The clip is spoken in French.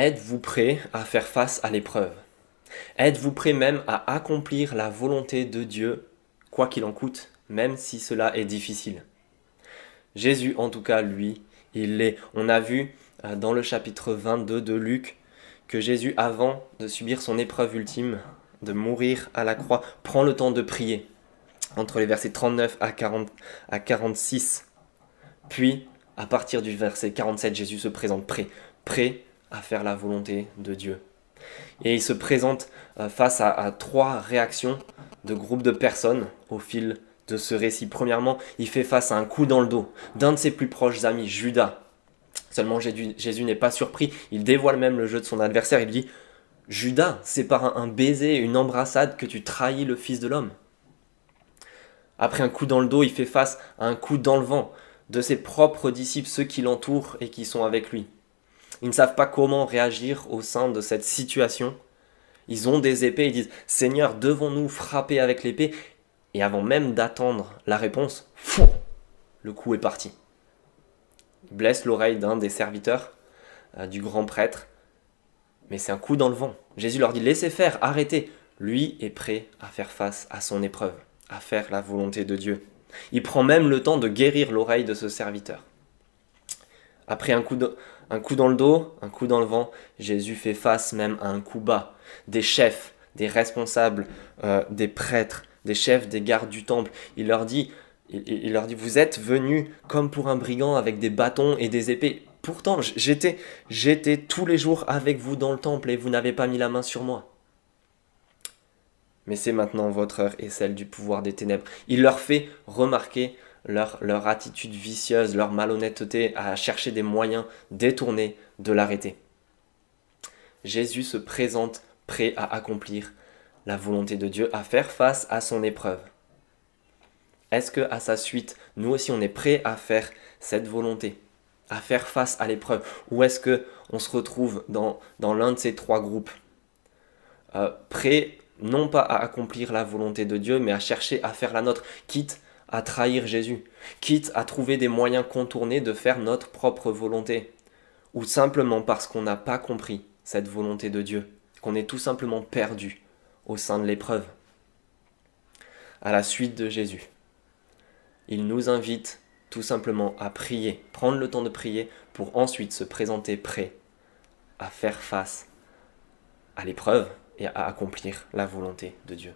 Êtes-vous prêt à faire face à l'épreuve? Êtes-vous prêt même à accomplir la volonté de Dieu, quoi qu'il en coûte, même si cela est difficile? Jésus, en tout cas, lui, il l'est. On a vu dans le chapitre 22 de Luc que Jésus, avant de subir son épreuve ultime, de mourir à la croix, prend le temps de prier entre les versets 39 à 46. Puis, à partir du verset 47, Jésus se présente prêt à faire la volonté de Dieu. Et il se présente face à trois réactions de groupes de personnes au fil de ce récit. Premièrement, il fait face à un coup dans le dos d'un de ses plus proches amis, Judas. Seulement Jésus n'est pas surpris, il dévoile même le jeu de son adversaire, il dit « Judas, c'est par un baiser, une embrassade que tu trahis le Fils de l'homme ». Après un coup dans le dos, il fait face à un coup dans le vent de ses propres disciples, ceux qui l'entourent et qui sont avec lui. Ils ne savent pas comment réagir au sein de cette situation. Ils ont des épées, ils disent « Seigneur, devons-nous frapper avec l'épée ?» Et avant même d'attendre la réponse, fou, le coup est parti. Il blesse l'oreille d'un des serviteurs du grand prêtre, mais c'est un coup dans le vent. Jésus leur dit « Laissez faire, arrêtez !» Lui est prêt à faire face à son épreuve, à faire la volonté de Dieu. Il prend même le temps de guérir l'oreille de ce serviteur. Après un coup dans le dos, un coup dans le vent, Jésus fait face même à un coup bas. Des chefs, des responsables, des prêtres, des chefs des gardes du temple. Il leur dit, vous êtes venus comme pour un brigand avec des bâtons et des épées. Pourtant, j'étais tous les jours avec vous dans le temple et vous n'avez pas mis la main sur moi. Mais c'est maintenant votre heure et celle du pouvoir des ténèbres. Il leur fait remarquer leur attitude vicieuse, leur malhonnêteté à chercher des moyens détournés de l'arrêter. Jésus se présente prêt à accomplir la volonté de Dieu, à faire face à son épreuve. Est-ce qu'à sa suite, nous aussi on est prêt à faire cette volonté, à faire face à l'épreuve? Ou est-ce qu'on se retrouve dans l'un de ces trois groupes, prêt non pas à accomplir la volonté de Dieu, mais à chercher à faire la nôtre, quitte à trahir Jésus, quitte à trouver des moyens contournés de faire notre propre volonté, ou simplement parce qu'on n'a pas compris cette volonté de Dieu, qu'on est tout simplement perdu au sein de l'épreuve. À la suite de Jésus, il nous invite tout simplement à prier, prendre le temps de prier pour ensuite se présenter prêt à faire face à l'épreuve et à accomplir la volonté de Dieu.